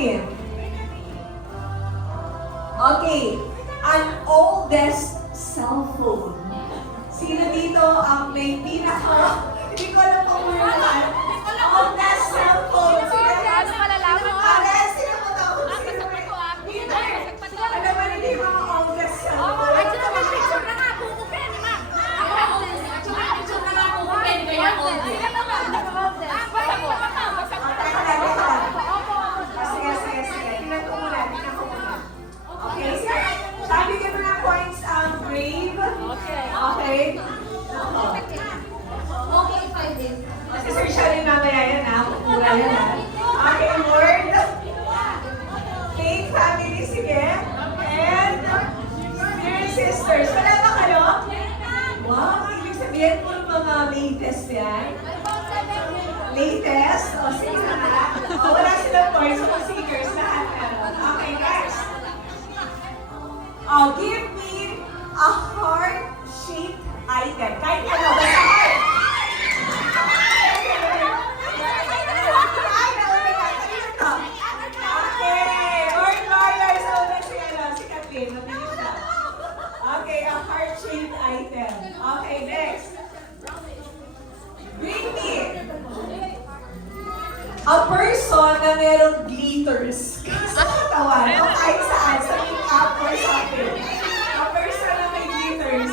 me. Okay, an oldest cellphone. Sino dito ang may pinaka... Hindi ko alam kung meron. Oldest cellphone. Sino? Ano malalaman mo? Sino mo tawag? Sino mo? Alam mo, hindi mga oldest cellphone. Ay, sino may picture na nga? Kukupen, di ba? Picture na nga kukupen, kaya oldest. Basta mo. Sige. Tingnan ko muna. Okay, sabi ko na points ang brave. Okay. Okay, 5 din. Kasi Sir Shari mamaya yan ha. Mura yan ha. Okay, Lord. Faith family, sige. And dear sisters. Wala ba kayo? Wow, ibig sabihin po mga latest yan. Latest? O, sige na ha. O, wala silang points. O, seekers. Lahat meron. Okay, guys. Oh, give me a heart-shaped item. Kahit ano, basta heart. Okay, Lord Warriors. So, si Kathleen. Mabilis siya. Okay, a heart-shaped item. Okay, next. Bring me a person na merong glitters. Sa katawan, o kahit saan, sa make-up or something. A person na may glitters.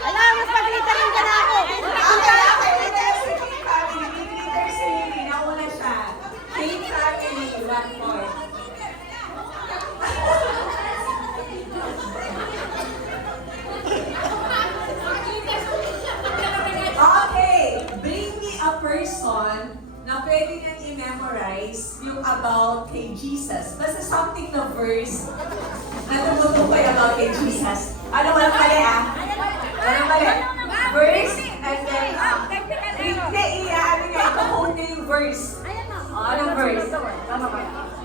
Alam, mas pag-glittering ka na ako. Okay, next sa Faith family. May glitters si Lily. Nauna siya. Faith family, 1 point. Okay, bring me a person na pwede niyang i-memorize yung about kay Jesus. Basta something na verse na tumutukoy about kay Jesus. Ano walang mali ah? Walang mali. Verse and then hindi ano nga, ito niya yung verse. Anong verse? Tama ba?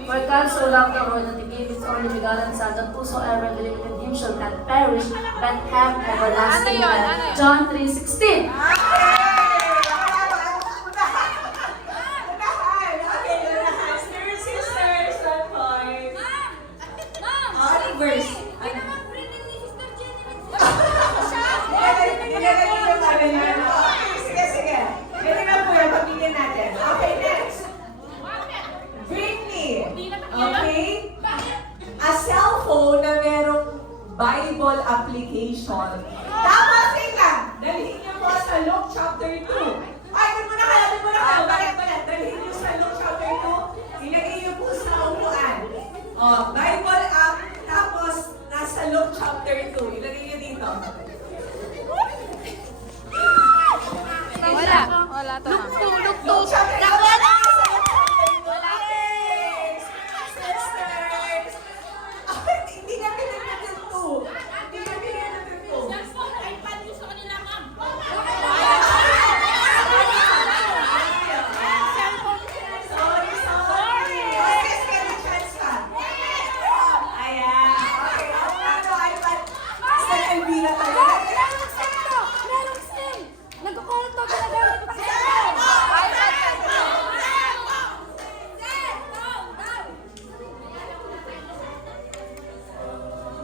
For God so loved the world that He gave His only begotten Son, that whosoever believeth in Him shall not perish, but have everlasting life. John 3:16. Bible application. Tama sila! Dalhin niyo po sa Luke chapter 2. Ay, doon muna kayo. Balik. Dalhin niyo sa Luke chapter 2. Ilagay niyo po sa upuan. Bible app, tapos nasa Luke chapter 2. Ilagay niyo dito. Wala to. Luke chapter 2. Hindi na pinagnatin 2. Hindi na pinagnatin 2. Sorry. Yes, kaya chance ka. Ayan. Okay, ano, iPad. Basta kay Bila talaga.